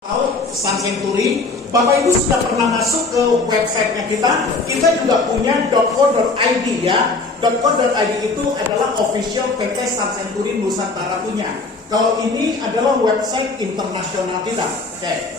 Tahu Sun Century, Bapak Ibu sudah pernah masuk ke websitenya kita. Kita juga punya .co.id ya. .co.id itu adalah official PT Sun Century Nusantara punya. Kalau ini adalah website internasional kita. Oke.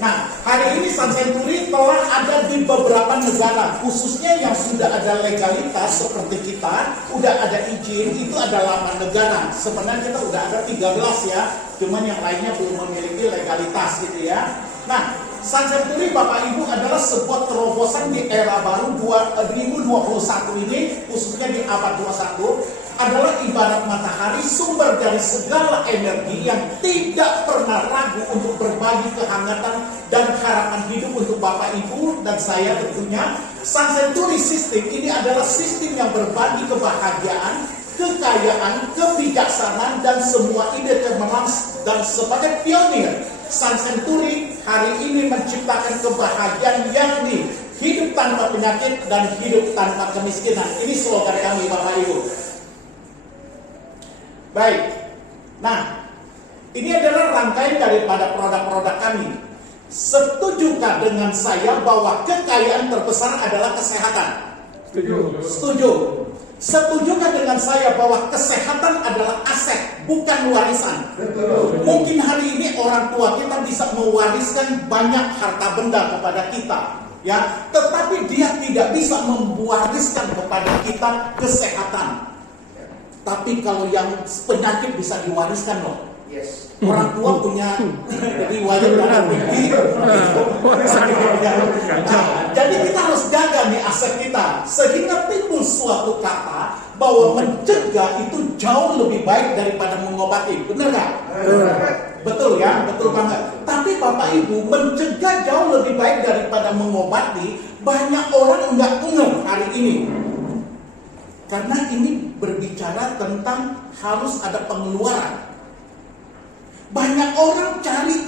Nah, hari ini Sun Century telah ada di beberapa negara, khususnya yang sudah ada legalitas seperti kita, udah ada izin, itu ada 8 negara. Sebenarnya kita udah ada 13 ya, cuman yang lainnya belum memiliki legalitas gitu ya. Nah, Sun Century Bapak Ibu adalah sebuah terobosan di era baru 2021 ini, khususnya di abad 21, adalah ibarat matahari, sumber dari segala energi yang tidak pernah ragu untuk berbagi kehangatan dan harapan hidup untuk Bapak Ibu dan saya tentunya. Sun Century System ini adalah sistem yang berbagi kebahagiaan, kekayaan, kebijaksanaan, dan semua ide cemerlang. Dan sebagai pionir, Sun Century hari ini menciptakan kebahagiaan, yakni hidup tanpa penyakit dan hidup tanpa kemiskinan. Ini slogan kami Bapak Ibu. Baik, nah ini adalah rangkaian daripada produk-produk kami. Setujukah dengan saya bahwa kekayaan terbesar adalah kesehatan? Setuju. Setuju. Setujukah dengan saya bahwa kesehatan adalah aset, bukan warisan? Betul. Mungkin hari ini orang tua kita bisa mewariskan banyak harta benda kepada kita, ya, tetapi dia tidak bisa mewariskan kepada kita kesehatan. Tapi kalau yang penyakit bisa diwariskan loh. Yes. Orang tua punya riwayat darah tinggi. Jadi kita harus jaga nih aset kita, sehingga timbul suatu kata bahwa mencegah itu jauh lebih baik daripada mengobati. Benar nggak? Betul ya, betul banget. Tapi Bapak Ibu, mencegah jauh lebih baik daripada mengobati. Banyak orang nggak ngeh hari ini. Karena ini berbicara tentang harus ada pengeluaran. Banyak orang cari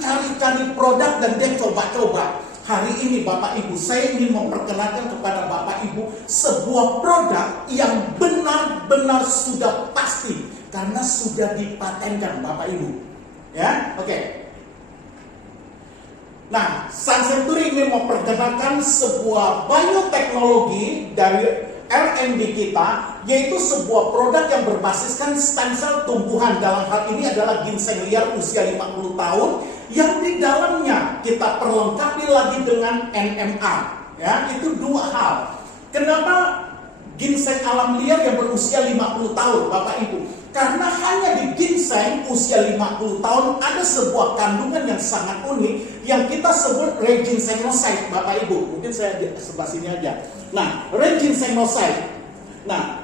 produk dan dia coba-coba. Hari ini Bapak Ibu, saya ingin memperkenalkan kepada Bapak Ibu sebuah produk yang benar-benar sudah pasti. Karena sudah dipatenkan Bapak Ibu. Ya, oke. Nah, Sun Century ini memperkenalkan sebuah bioteknologi dari R&D kita, yaitu sebuah produk yang berbasiskan stem cell tumbuhan. Dalam hal ini adalah ginseng liar usia 50 tahun yang di dalamnya kita perlengkapi lagi dengan NMR. Ya, itu dua hal. Kenapa ginseng alam liar yang berusia 50 tahun, Bapak Ibu? Karena hanya di ginseng usia 50 tahun ada sebuah kandungan yang sangat unik yang kita sebut reginsenoside, Bapak Ibu. Mungkin saya di sebelah sini aja. Nah, reginsenoside. Nah,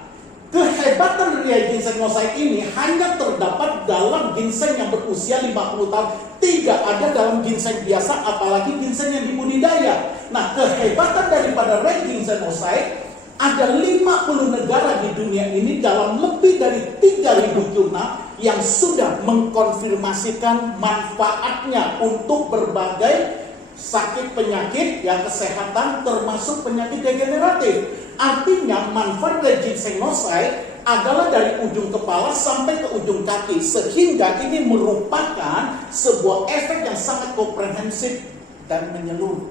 kehebatan reginsenoside ini hanya terdapat dalam ginseng yang berusia 50 tahun. Tidak ada dalam ginseng biasa, apalagi ginseng yang dibudidaya. Nah, kehebatan daripada reginsenoside, ada 50 negara di dunia ini dalam lebih dari 3.000 jurnal yang sudah mengkonfirmasikan manfaatnya untuk berbagai sakit penyakit yang kesehatan termasuk penyakit degeneratif. Artinya manfaat reginsenoside adalah dari ujung kepala sampai ke ujung kaki, sehingga ini merupakan sebuah efek yang sangat komprehensif dan menyeluruh.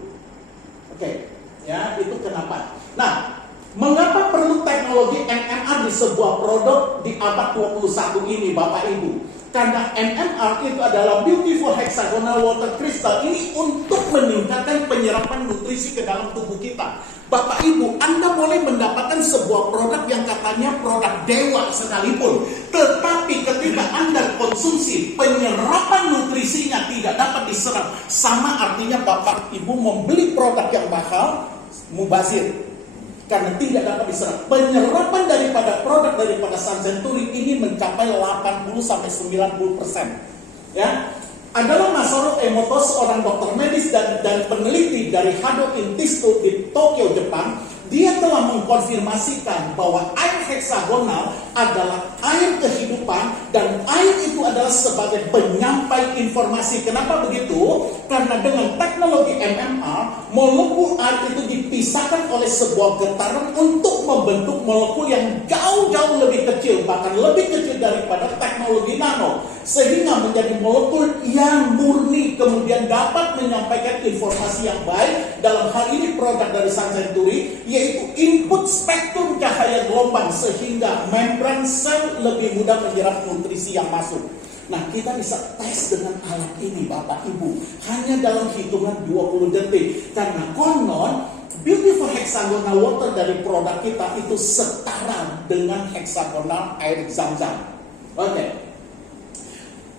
Oke, ya itu kenapa. Nah, mengapa perlu teknologi NMR di sebuah produk di abad 21 ini Bapak Ibu? Karena NMR itu adalah beautiful hexagonal water crystal ini untuk meningkatkan penyerapan nutrisi ke dalam tubuh kita. Bapak Ibu, Anda boleh mendapatkan sebuah produk yang katanya produk dewa sekalipun, tetapi ketika Anda konsumsi, penyerapan nutrisinya tidak dapat diserap. Sama artinya Bapak Ibu membeli produk yang mahal, mubazir, karena tidak dapat diserap. Penyerapan daripada produk daripada Sun Century ini mencapai 80-90%. Ya, adalah Masaru Emoto, seorang dokter medis dan peneliti dari Hado Institute di Tokyo, Jepang, dia telah mengkonfirmasikan bahwa air heksagonal adalah air kehidupan dan air itu adalah sebagai penyampai informasi. Kenapa begitu? Karena dengan teknologi MMR, molekul air itu dipisahkan oleh sebuah getaran untuk membentuk molekul yang jauh-jauh lebih kecil, bahkan lebih kecil daripada teknologi nano, sehingga menjadi molekul yang murni, kemudian dapat menyampaikan informasi yang baik. Dalam hal ini produk dari Sun Century yaitu input spektrum cahaya gelombang, sehingga membran sel lebih mudah menyerap nutrisi yang masuk. Nah, kita bisa tes dengan alat ini Bapak Ibu hanya dalam hitungan 20 detik, karena konon Beautiful Hexagonal Water dari produk kita itu setara dengan heksagonal air Zam-Zam. Oke.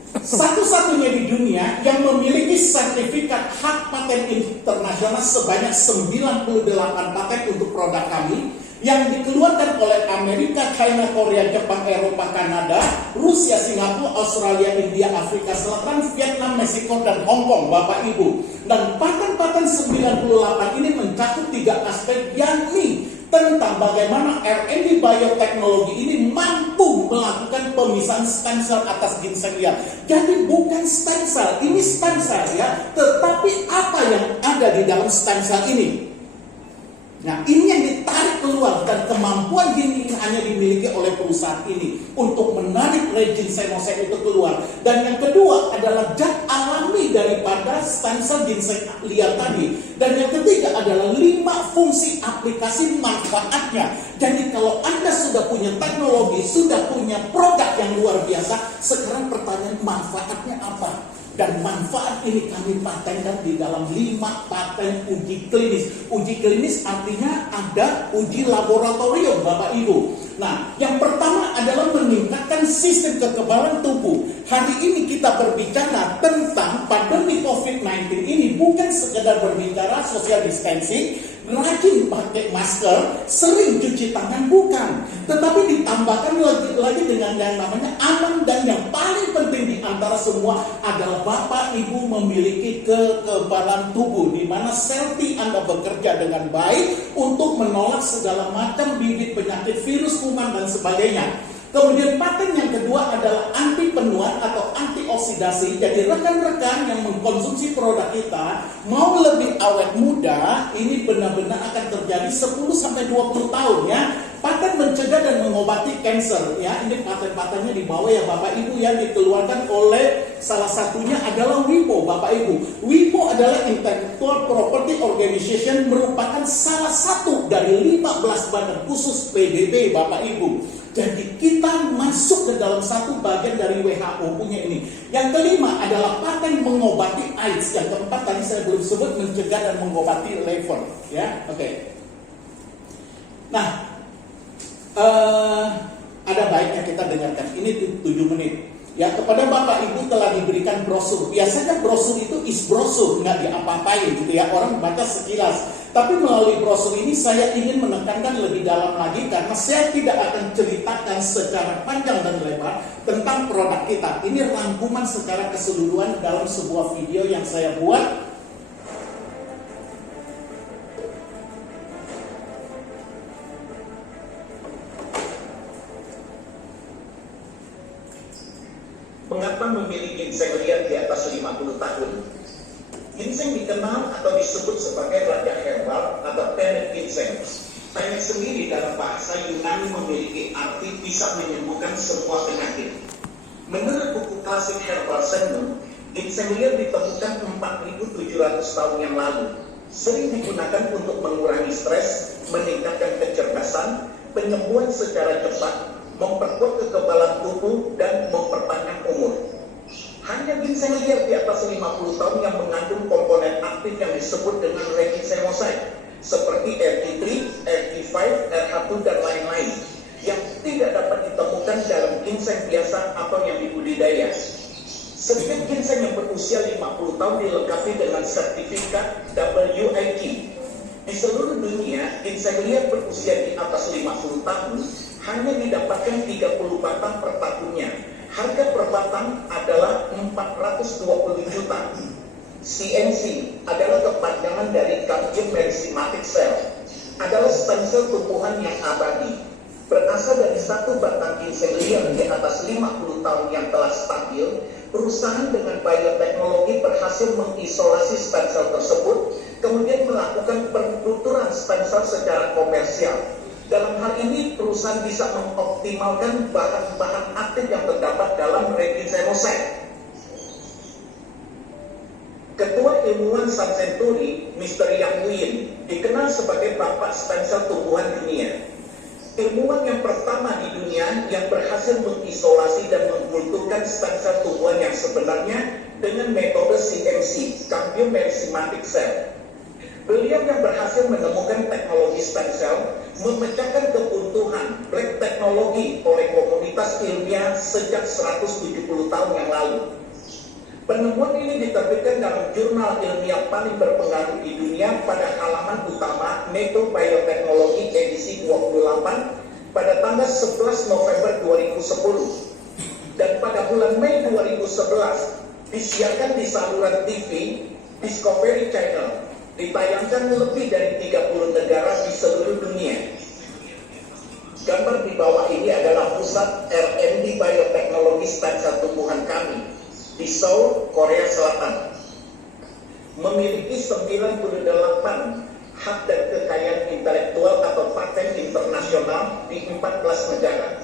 Satu-satunya di dunia yang memiliki sertifikat hak paten internasional sebanyak 98 paten untuk produk kami yang dikeluarkan oleh Amerika, China, Korea, Jepang, Eropa, Kanada, Rusia, Singapura, Australia, India, Afrika Selatan, Vietnam, Meksiko, dan Hong Kong, Bapak Ibu. Dan paten-paten 98 ini mencakup 3 aspek, yakni tentang bagaimana R&D bioteknologi ini mampu melakukan pemisahan stem cell atas ginseng liar. Jadi bukan stem cell, ini stem cell ya, tetapi apa yang ada di dalam stem cell ini? Nah, ini yang ditarik keluar, dan kemampuan ini hanya dimiliki oleh perusahaan ini untuk menarik ginseng itu keluar. Dan yang kedua adalah zat alami daripada stem cell ginseng liar tadi. Dan yang ketiga adalah 5 fungsi aplikasi manfaatnya. Jadi kalau Anda sudah punya teknologi, sudah punya produk yang luar biasa, sekarang pertanyaan manfaatnya apa? Dan manfaat ini kami patenkan di dalam 5 paten uji klinis. Uji klinis artinya ada uji laboratorium Bapak Ibu. Nah, yang pertama adalah meningkatkan sistem kekebalan tubuh. Hari ini kita berbicara tentang pandemi COVID-19 ini bukan sekedar berbicara social distancing, rajin pakai masker, sering cuci tangan, bukan. Tetapi ditambahkan lagi dengan yang namanya aman, dan yang paling penting di antara semua adalah Bapak Ibu memiliki kekebalan tubuh, di mana sel T Anda bekerja dengan baik untuk menolak segala macam bibit penyakit, virus, kuman, dan sebagainya. Kemudian paten yang kedua adalah anti penuaan atau anti oksidasi. Jadi rekan-rekan yang mengkonsumsi produk kita mau lebih awet muda, ini benar-benar akan terjadi 10-20 tahun ya. Paten mencegah dan mengobati kanker ya. Ini paten-patennya di bawah ya Bapak Ibu, yang dikeluarkan oleh salah satunya adalah WIPO Bapak Ibu. WIPO adalah Intellectual Property Organization, merupakan salah satu dari 15 badan khusus PBB Bapak Ibu. Jadi kita masuk ke dalam satu bagian dari WHO punya ini. Yang kelima adalah paten mengobati AIDS. Yang keempat tadi saya belum sebut, mencegah dan mengobati liver. Ya, oke. Nah, ada baiknya kita dengarkan. Ini 7 menit. Ya, kepada Bapak Ibu telah diberikan brosur. Biasanya brosur itu brosur, nggak diapa-apain gitu ya. Orang baca sekilas. Tapi melalui brosur ini saya ingin menekankan lebih dalam lagi, karena saya tidak akan ceritakan secara panjang dan lebar tentang produk kita. Ini rangkuman secara keseluruhan dalam sebuah video yang saya buat. Mengapa memilih ginseng liar di atas 50 tahun? Ginseng dikenal atau disebut sebagai raja herbal atau planet ginseng. Planet sendiri dalam bahasa Yunani memiliki arti bisa menyembuhkan semua penyakit. Menurut buku klasik Herbal Sennum, ginseng liar ditemukan 4.700 tahun yang lalu. Sering digunakan untuk mengurangi stres, meningkatkan kecerdasan, penyembuhan secara cepat, memperkuat kekebalan tubuh, dan memperpanjang umur. Hanya ginseng liar di atas 50 tahun yang mengandung komponen aktif yang disebut dengan reginsemosid, seperti RT3, RT5, RH2, dan lain-lain, yang tidak dapat ditemukan dalam ginseng biasa atau yang dibudidaya. Setiap ginseng yang berusia 50 tahun dilengkapi dengan sertifikat WIT. Di seluruh dunia, ginseng liar berusia di atas 50 tahun hanya didapatkan 30 batang per tahunnya. Harga per batang adalah 420 juta. CMC adalah kepanjangan dari Cardiomyxomatic Cell. adalah stem cell tumbuhan yang abadi, berasal dari satu batang ginseng liar di atas 50 tahun yang telah stabil. Perusahaan dengan bioteknologi berhasil mengisolasi stem cell tersebut, kemudian melakukan penguturan stem cell secara komersial. Dalam hal ini, perusahaan bisa mengoptimalkan bahan-bahan aktif yang terdapat dalam retinosite. Ketua ilmuwan Sun Century, Mr. Yang Nguyen, dikenal sebagai bapak stem cell tumbuhan dunia. Ilmuwan yang pertama di dunia yang berhasil mengisolasi dan mengkulturkan stem cell tumbuhan yang sebenarnya dengan metode CMC, Cambium Meristematic Cell. Beliau yang berhasil menemukan teknologi stem cell memecahkan kebuntuan black teknologi oleh komunitas ilmiah sejak 170 tahun yang lalu. Penemuan ini diterbitkan dalam jurnal ilmiah paling berpengaruh di dunia pada halaman utama Nature Biotechnology edisi 28 pada tanggal 11 November 2010. Dan pada bulan Mei 2011 disiarkan di saluran TV Discovery Channel, ditayangkan lebih dari 30 negara di seluruh dunia. Gambar di bawah ini adalah pusat R&D Bioteknologi stem cell tumbuhan kami di Seoul, Korea Selatan. Memiliki 98 hak dan kekayaan intelektual atau paten internasional di 14 negara.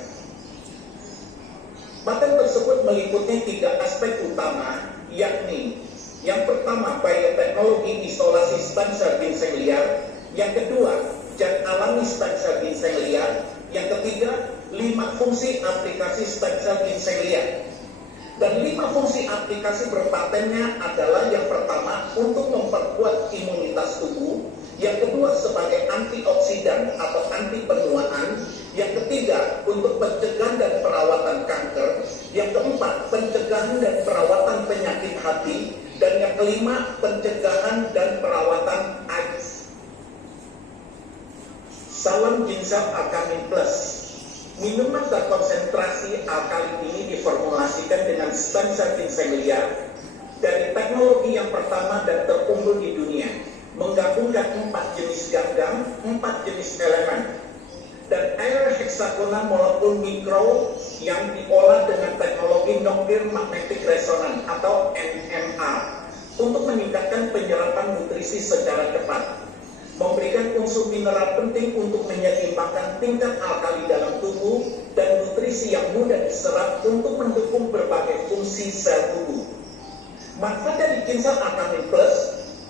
Paten tersebut meliputi 3 aspek utama, yakni yang pertama, bioteknologi isolasi stem cell ginseng liar. Yang kedua, zat alami stem cell ginseng liar. Yang ketiga, 5 fungsi aplikasi stem cell ginseng liar. Dan 5 fungsi aplikasi berpatennya adalah yang pertama, untuk memperkuat imunitas tubuh. Yang kedua, sebagai antioksidan atau anti penuaan. Yang ketiga, untuk pencegahan dan perawatan kanker. Yang keempat, pencegahan dan perawatan penyakit hati. Dan yang kelima, pencegahan dan perawatan AIDS. Salam Ginseng Alkamin Plus. Minuman berkonsentrasi alkali ini diformulasikan dengan stem cell ginseng liar dari teknologi yang pertama dan terunggul di dunia, menggabungkan 4 jenis gagang, 4 jenis elemen, dan air heksagonal molekul mikro yang diolah dengan teknologi nuklir magnetic resonance atau NMR untuk meningkatkan penyerapan nutrisi secara cepat, memberikan unsur mineral penting untuk menyeimbangkan tingkat alkali dalam tubuh, dan nutrisi yang mudah diserap untuk mendukung berbagai fungsi sel tubuh. Manfaat dari Ginseng Alkamin Plus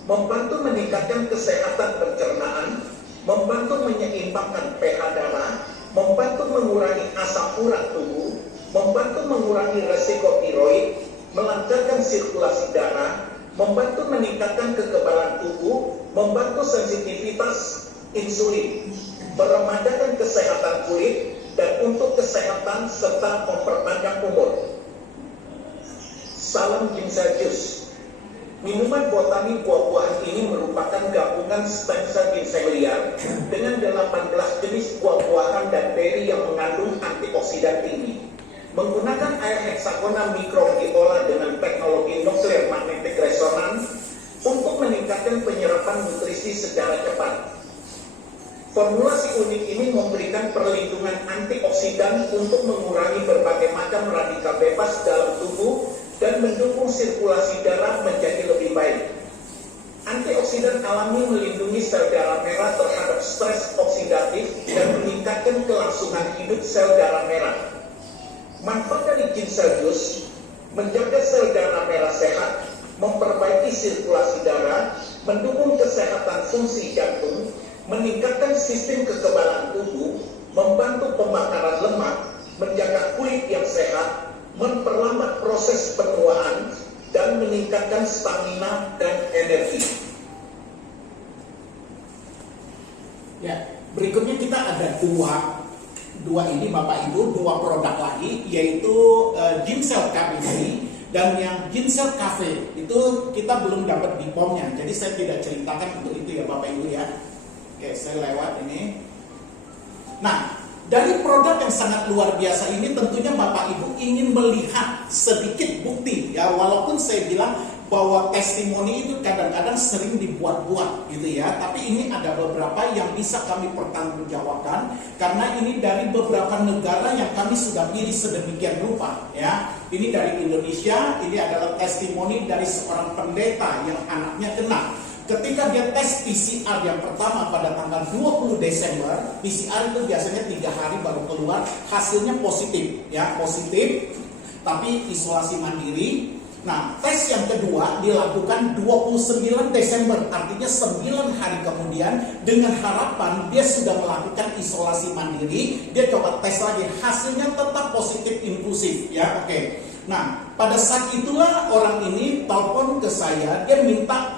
membantu meningkatkan kesehatan pencernaan, membantu menyeimbangkan pH darah, membantu mengurangi asam urat tubuh, membantu mengurangi resiko tiroid, melancarkan sirkulasi darah, membantu meningkatkan kekebalan tubuh, membantu sensitivitas insulin, meremajakan kesehatan kulit, dan untuk kesehatan serta memperpanjang umur. Salam Ginseng Juice. Minuman botani buah-buahan ini merupakan gabungan stem cell ginseng liar dengan 18 jenis buah-buahan dan beri yang mengandung antioksidan tinggi. Menggunakan air heksagonal mikro diolah dengan teknologi nuklir magnetic resonance untuk meningkatkan penyerapan nutrisi secara cepat. Formulasi unik ini memberikan perlindungan antioksidan untuk mengurangi berbagai macam radikal bebas dalam tubuh dan mendukung sirkulasi darah menjadi lebih baik. Antioksidan alami melindungi sel darah merah terhadap stres oksidatif dan meningkatkan kelangsungan hidup sel darah merah. Manfaat dari ginseng juice menjaga sel darah merah sehat, memperbaiki sirkulasi darah, mendukung kesehatan fungsi jantung, meningkatkan sistem kekebalan tubuh, membantu pembakaran lemak, menjaga kulit yang sehat, memperlambat proses penuaan, dan meningkatkan stamina dan energi. Ya, berikutnya kita ada dua ini Bapak Ibu, 2 produk lagi, yaitu Ginseng Cafe dan yang Ginseng Cafe. Itu kita belum dapat di POM-nya, jadi saya tidak ceritakan untuk itu ya Bapak Ibu ya. Oke, saya lewat ini. Nah, dari produk yang sangat luar biasa ini tentunya Bapak Ibu ingin melihat sedikit bukti ya, walaupun saya bilang bahwa testimoni itu kadang-kadang sering dibuat-buat gitu ya. Tapi ini ada beberapa yang bisa kami pertanggungjawabkan karena ini dari beberapa negara yang kami sudah pilih sedemikian rupa ya. Ini dari Indonesia, ini adalah testimoni dari seorang pendeta yang anaknya kena. Ketika dia tes PCR yang pertama pada tanggal 20 Desember, PCR itu biasanya 3 hari baru keluar, hasilnya positif ya, positif tapi isolasi mandiri. Nah, tes yang kedua dilakukan 29 Desember, artinya 9 hari kemudian dengan harapan dia sudah melakukan isolasi mandiri, dia coba tes lagi, hasilnya tetap positif inklusif ya, oke. Nah, pada saat itulah orang ini telepon ke saya, dia minta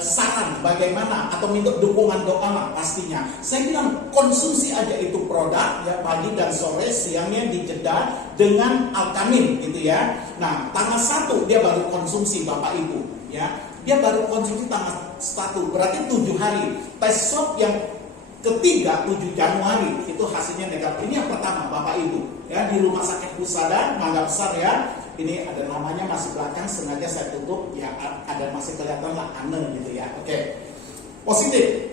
saran bagaimana atau minta dukungan doa lah pastinya. Saya bilang konsumsi aja itu produk ya, pagi dan sore, siangnya dijeda dengan Alkamin gitu ya. Nah, tanggal 1 dia baru konsumsi Bapak Ibu ya. Dia baru konsumsi tanggal 1, berarti 7 hari. Tes swab yang ketiga 7 Januari itu hasilnya negatif. Ini yang pertama Bapak Ibu ya, di Rumah Sakit Husada Mangga Besar ya. Ini ada namanya masih belakang, sengaja saya tutup ya, ada masih kelihatan lah Ane gitu ya. Oke. Positif.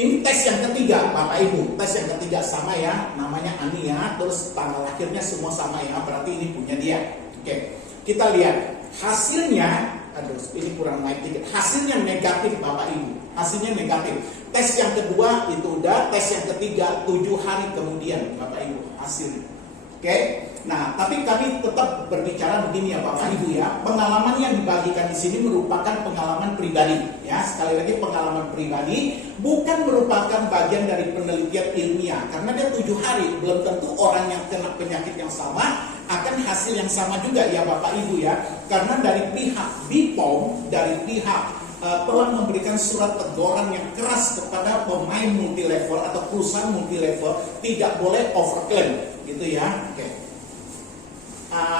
Ini tes yang ketiga Bapak Ibu, tes yang ketiga sama ya, namanya Ani ya, terus tanggal lahirnya semua sama ya, berarti ini punya dia. Oke. Kita lihat hasilnya, aduh ini kurang naik dikit. Hasilnya negatif Bapak Ibu, hasilnya negatif. Tes yang kedua itu udah, tes yang ketiga 7 hari kemudian Bapak Ibu hasilnya. Oke. Nah, tapi kami tetap berbicara begini ya Bapak Ibu ya. Pengalaman yang dibagikan di sini merupakan pengalaman pribadi ya. Sekali lagi pengalaman pribadi, bukan merupakan bagian dari penelitian ilmiah. Karena dia 7 hari, belum tentu orang yang kena penyakit yang sama akan hasil yang sama juga ya Bapak Ibu ya. Karena dari pihak BPOM, dari pihak telah memberikan surat teguran yang keras kepada pemain multilevel atau perusahaan multilevel, tidak boleh overclaim gitu ya. Oke.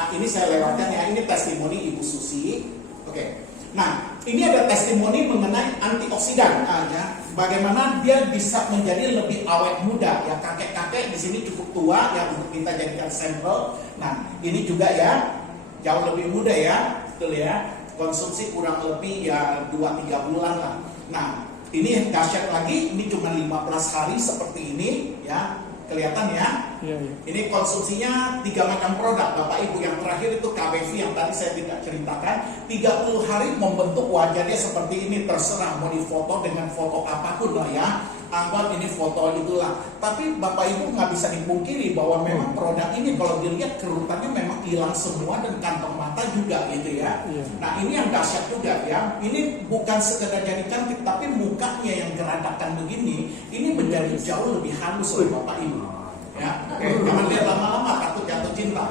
Ini saya lewatkan ya, ini testimoni Ibu Susi. Oke. Nah, ini ada testimoni mengenai antioksidan ya. Bagaimana dia bisa menjadi lebih awet muda ya. Kakek-kakek di sini cukup tua ya untuk kita jadikan sampel. Nah, ini juga ya jauh lebih muda ya, betul ya. Konsumsi kurang lebih ya 2-3 bulan lah. Nah, ini yang dahsyat lagi, ini cuma 15 hari seperti ini ya. Kelihatan ya? Iya. Ini konsumsinya 3 macam produk Bapak Ibu. Yang terakhir itu KBV yang tadi saya tidak ceritakan. 30 hari membentuk wajahnya seperti ini. Terserah mau difoto dengan foto apapun lah ya. Anggap ini foto itulah. Tapi Bapak Ibu nggak bisa dipungkiri bahwa memang produk ini kalau dilihat kerutannya memang hilang semua dan kantong mata juga gitu ya. Iya. Nah, ini yang dahsyat juga ya. Ini bukan sekedar jadi cantik, tapi mukanya yang geradakan begini, ini menjadi jauh lebih halus oleh Bapak Ibu. Ya, oke. Jangan lihat lama-lama takut jatuh cinta.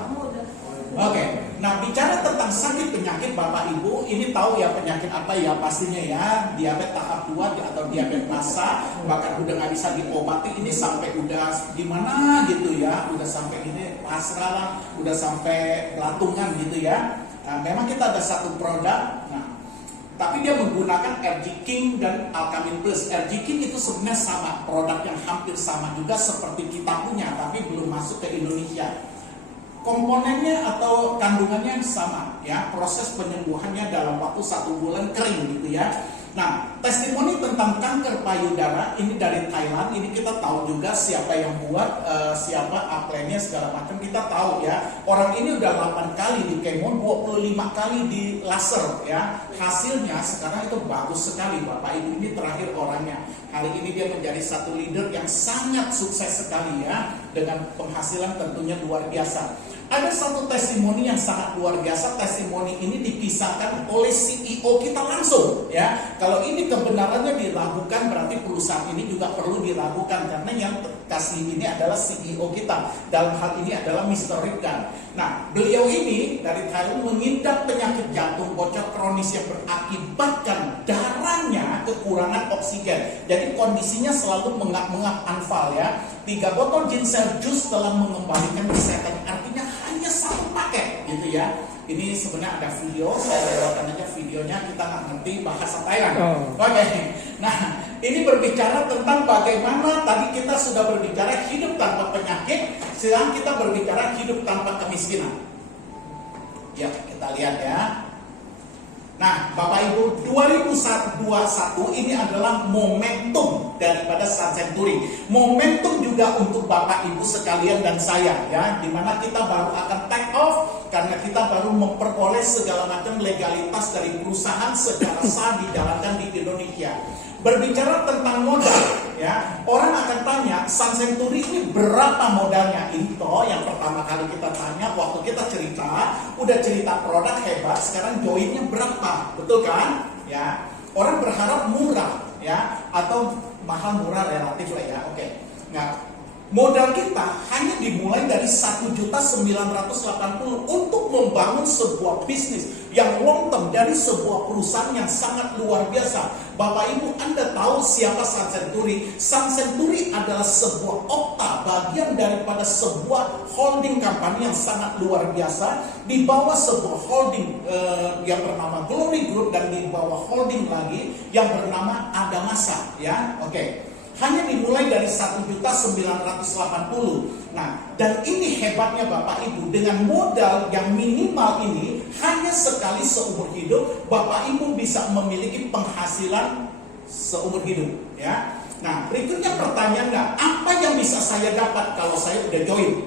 Oke. Nah, bicara tentang sakit penyakit Bapak Ibu, ini tahu ya penyakit apa ya pastinya ya, diabetes tahap 2 atau diabetes massa, bahkan udah nggak bisa diobati, ini sampai udah gimana gitu ya, udah sampai ini pasrah lah, udah sampai belatungan gitu ya. Nah, memang kita ada satu produk, nah, tapi dia menggunakan RG King dan Alkamin Plus. RG King itu sebenarnya sama, produk yang hampir sama juga seperti kita punya, tapi belum masuk ke Indonesia. Komponennya atau kandungannya sama ya, proses penyembuhannya dalam waktu 1 bulan kering gitu ya. Nah, testimoni tentang kanker payudara ini dari Thailand. Ini kita tahu juga siapa yang buat, siapa upline-nya segala macam kita tahu ya. Orang ini udah 8 kali di kemo, 25 kali di laser ya. Hasilnya sekarang itu bagus sekali Bapak Ibu. Ini terakhir orangnya. Hari ini dia menjadi satu leader yang sangat sukses sekali ya, dengan penghasilan tentunya luar biasa. Ada satu testimoni yang sangat luar biasa. Testimoni ini dikisahkan oleh CEO kita langsung ya. Kalau ini kebenarannya diragukan, berarti perusahaan ini juga perlu diragukan, karena yang kasih ini adalah CEO kita. Dalam hal ini adalah Mr. Ripkan. Nah, beliau ini dari Thailand mengidap penyakit jantung bocor kronis yang berakibatkan darahnya kekurangan oksigen. Jadi kondisinya selalu mengap-mengap anfal ya. 3 botol ginseng jus telah mengembalikan kesehatan. Artinya hanya 1 paket gitu ya. Ini sebenarnya ada video, saya lewatkan aja videonya, kita nggak ngerti bahasa Thailand. Oke. Nah, ini berbicara tentang bagaimana tadi kita sudah berbicara hidup tanpa penyakit, sekarang kita berbicara hidup tanpa kemiskinan. Ya, kita lihat ya. Nah, Bapak Ibu, 2021 ini adalah momentum daripada Sun Century. Momentum juga untuk Bapak Ibu sekalian dan saya, ya, di mana kita baru akan take off karena kita baru memperoleh segala macam legalitas dari perusahaan secara sah dijalankan di Indonesia. Berbicara tentang modal, ya, orang akan tanya, Sun Century ini berapa modalnya? Itu yang pertama kali kita tanya waktu kita cerita, udah cerita produk hebat, sekarang joinnya berapa? Betul kan? Ya, orang berharap murah, ya, atau mahal murah relatif lah ya. Oke. Nah, modal kita hanya dimulai dari 1.980.000 untuk membangun sebuah bisnis yang long term dari sebuah perusahaan yang sangat luar biasa. Bapak Ibu, Anda tahu siapa Sun Century? Sun Century adalah sebuah okta, bagian daripada sebuah holding company yang sangat luar biasa di bawah sebuah holding yang bernama Glory Group dan di bawah holding lagi yang bernama Adamasa, ya. Oke. Hanya dimulai dari 1.980.000. Nah, dan ini hebatnya Bapak Ibu, dengan modal yang minimal ini hanya sekali seumur hidup, Bapak Ibu bisa memiliki penghasilan seumur hidup, ya. Nah, berikutnya pertanyaan, apa yang bisa saya dapat kalau saya udah join?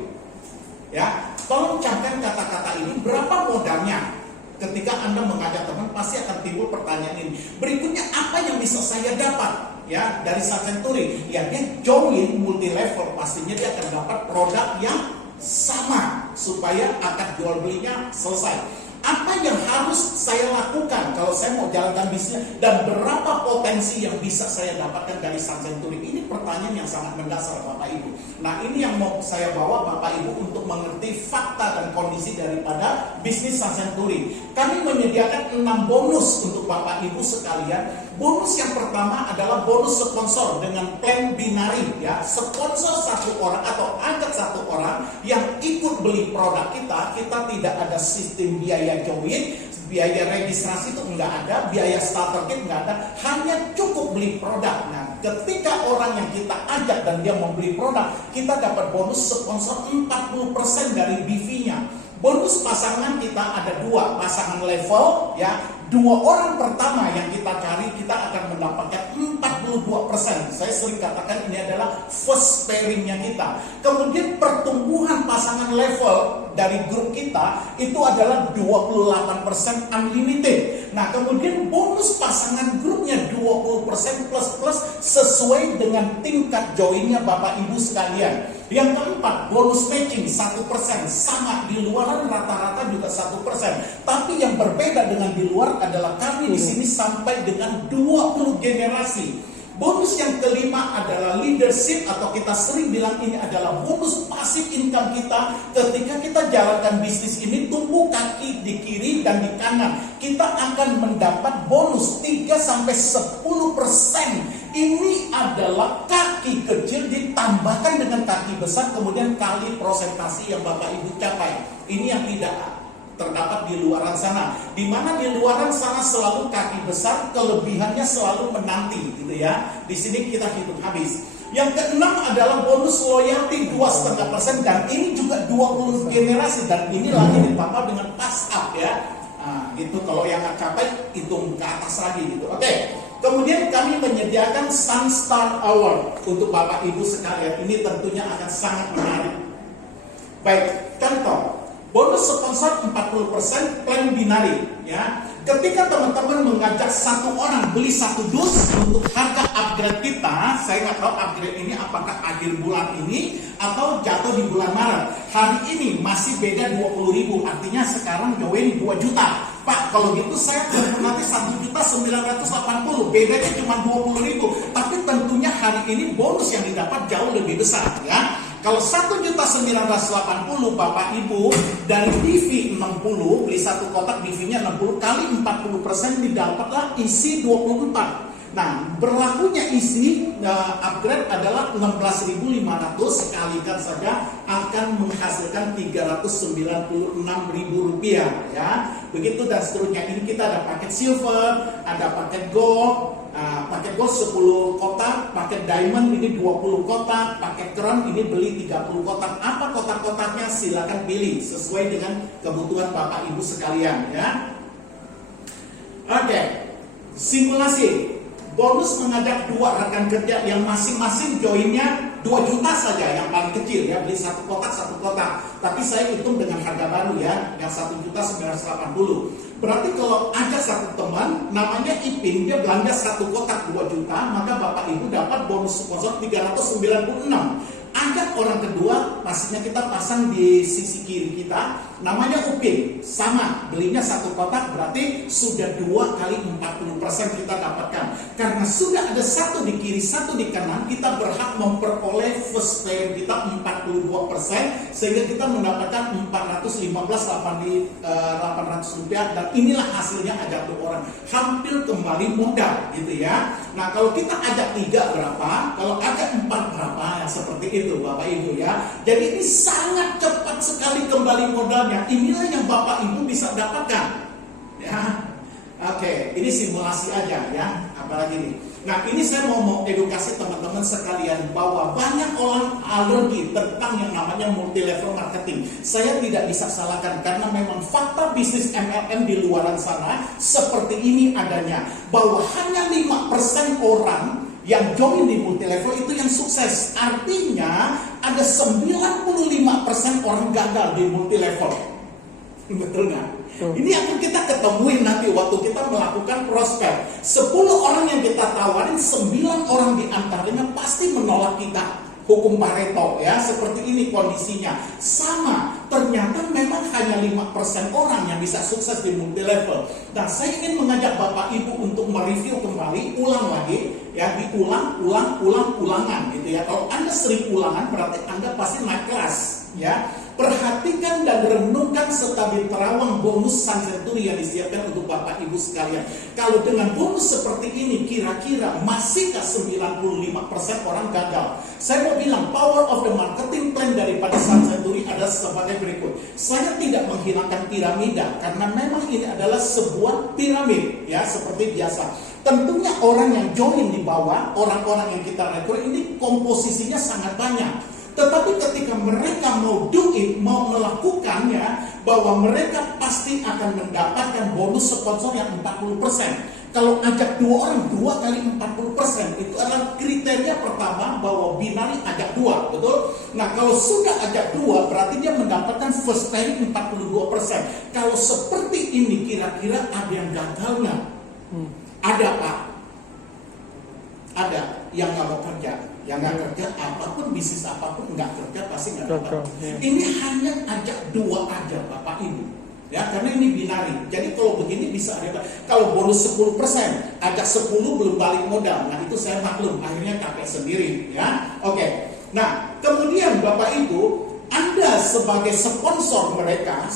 Ya, tolong camkan kata-kata ini, berapa modalnya? Ketika Anda mengajak teman, pasti akan timbul pertanyaan ini. Berikutnya, apa yang bisa saya dapat? Ya, dari Sun Century, ya, dia join multi level, pastinya dia akan dapat produk yang sama supaya akad jual belinya selesai. Apa yang harus saya lakukan kalau saya mau jalankan bisnis dan berapa potensi yang bisa saya dapatkan dari Sun Century? Ini pertanyaan yang sangat mendasar Bapak Ibu. Nah, ini yang mau saya bawa Bapak Ibu untuk mengerti fakta dan kondisi daripada bisnis Sun Century. Kami menyediakan 6 bonus untuk Bapak Ibu sekalian. Bonus yang pertama adalah bonus sponsor dengan plan binari, ya. Sponsor satu orang atau angkat satu orang yang ikut beli produk kita tidak ada sistem biaya join, biaya registrasi itu enggak ada, biaya starter kit enggak ada, hanya cukup beli produk. Nah, ketika orang yang kita ajak dan dia membeli produk, kita dapat bonus sponsor 40% dari BV-nya. Bonus pasangan kita ada 2 pasangan level, ya. 2 orang pertama yang kita cari, kita akan mendapatkan 42%. Saya sering katakan ini adalah first pairingnya kita. Kemudian pertumbuhan pasangan level dari grup kita itu adalah 28% unlimited. Nah, kemudian bonus pasangan grupnya 20% plus sesuai dengan tingkat joinnya Bapak Ibu sekalian. Yang keempat, bonus matching 1%, sama di luaran rata-rata juga 1%. Tapi yang berbeda dengan di luar adalah kami di sini sampai dengan 20 generasi. Bonus yang kelima adalah leadership, atau kita sering bilang ini adalah bonus pasif income kita. Ketika kita jalankan bisnis ini, tumbuh kaki di kiri dan di kanan, kita akan mendapat bonus 3-10%. Ini adalah kaki kecil ditambahkan dengan kaki besar, kemudian kali prosentasi yang Bapak Ibu capai. Ini yang tidak terdapat di luaran sana, di mana di luaran sana selalu kaki besar, kelebihannya selalu menanti, gitu ya. Di sini kita hitung habis. Yang keenam adalah bonus loyalty 2,5%, dan ini juga 20 generasi, dan ini lagi ditambah dengan pass up, ya. Nah, gitu. Kalau yang nggak capai, hitung ke atas lagi, gitu. Oke. Kemudian kami menyediakan Sunstar Award untuk Bapak Ibu sekalian. Ini tentunya akan sangat menarik. Baik, contoh. Bonus sponsor 40%, plan binari, ya. Ketika teman-teman mengajak satu orang beli 1 dus untuk harga upgrade kita, saya nggak tahu upgrade ini apakah akhir bulan ini atau jatuh di bulan Maret. Hari ini masih beda 20.000, artinya sekarang join 2 juta. Pak, kalau gitu saya nanti 1.980.000, bedanya cuma 20.000. Tapi tentunya hari ini bonus yang didapat jauh lebih besar, ya. Kalau 1.980.000 Bapak Ibu dari BV 60, beli 1 kotak BV-nya 60 kali 40% didapatlah isi 24. Nah, berlakunya isi upgrade adalah 16.500, sekalikan saja akan menghasilkan 396.000 rupiah, ya. Begitu dan seterusnya. Ini kita ada paket silver, ada paket gold. Paket gold 10 kotak, paket diamond ini 20 kotak, paket crown ini beli 30 kotak. Apa kotak-kotaknya? Silakan pilih sesuai dengan kebutuhan Bapak Ibu sekalian, ya. simulasi. Bonus mengajak dua rekan kerja yang masing-masing joinnya 2 juta saja, yang paling kecil ya, beli satu kotak. Tapi saya hitung dengan harga baru ya, yang 1.980. Berarti kalau ada satu teman namanya Ipin, dia belanja satu kotak 2 juta, maka Bapak Ibu dapat bonus sponsor 396. Ajak orang kedua, pastinya kita pasang di sisi kiri kita, namanya Upin, sama, belinya satu kotak, berarti sudah 2 kali 40% kita dapatkan. Karena sudah ada satu di kiri, satu di kanan, kita berhak memperoleh first player kita 42%, sehingga kita mendapatkan 415,800 rupiah, dan inilah hasilnya ajak 2 orang, hampir kembali modal gitu ya. Nah kalau kita ajak 3 berapa, kalau ajak 4 berapa, ya seperti itu Bapak Ibu ya. Jadi ini sangat cepat sekali kembali modalnya. Inilah yang Bapak Ibu bisa dapatkan ya. Oke, ini simulasi aja ya, apalagi ini. Nah ini saya mau edukasi teman-teman sekalian bahwa banyak orang alergi tentang yang namanya multi level marketing. Saya tidak bisa salahkan karena memang fakta bisnis MLM di luaran sana seperti ini adanya, bahwa hanya 5% orang yang join di multi level itu yang sukses. Artinya ada 95% orang gagal di multi level. Betul nggak? Ini akan kita ketemuin nanti waktu kita melakukan prospek. 10 orang yang kita tawarin, 9 orang di antaranya pasti menolak kita. Hukum Pareto ya, seperti ini kondisinya. Sama, ternyata memang hanya 5% orang yang bisa sukses di multi level. Dan saya ingin mengajak Bapak Ibu untuk mereview kembali, ulang lagi ya, ulangan gitu ya. Kalau Anda sering ulangan berarti Anda pasti naik kelas ya. Perhatikan dan renungkan serta terawang bonus Sun Century yang disiapkan untuk Bapak Ibu sekalian. Kalau dengan bonus seperti ini, kira-kira masihkah 95% orang gagal? Saya mau bilang, power of the marketing plan daripada Sun Century adalah sebagai berikut. Saya tidak menghilangkan piramida, karena memang ini adalah sebuah piramid, ya seperti biasa. Tentunya orang yang join di bawah, orang-orang yang kita rekrut ini komposisinya sangat banyak. Tetapi ketika mereka mau do it, mau melakukannya, bahwa mereka pasti akan mendapatkan bonus sponsor yang 40%. Kalau ajak 2 orang, 2 kali 40%. Itu adalah kriteria pertama bahwa binari ajak 2, betul? Nah kalau sudah ajak 2, berarti dia mendapatkan first time 42%. Kalau seperti ini, kira-kira ada yang gagal nggak? Ada Pak. Ada yang nggak mau kerja. Yang nggak kerja, apapun bisnis apapun nggak kerja pasti nggak dapat. Ini hanya ajak 2 aja Bapak Ibu, ya karena ini binari. Jadi kalau begini bisa ada. Kalau bonus 10%, ajak 10 belum balik modal. Nah itu saya maklum, akhirnya kakek sendiri, ya. Oke. Nah kemudian Bapak Ibu, Anda sebagai sponsor mereka,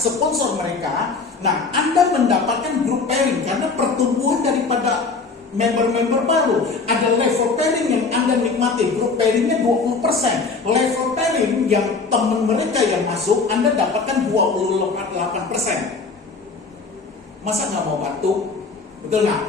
nah Anda mendapatkan group pairing karena pertumbuhan daripada member-member baru. Ada level pairing yang Anda nikmati, grup pairingnya 20%. Level pairing yang teman mereka yang masuk, Anda dapatkan 28%. Masa nggak mau bantu? Betul nggak?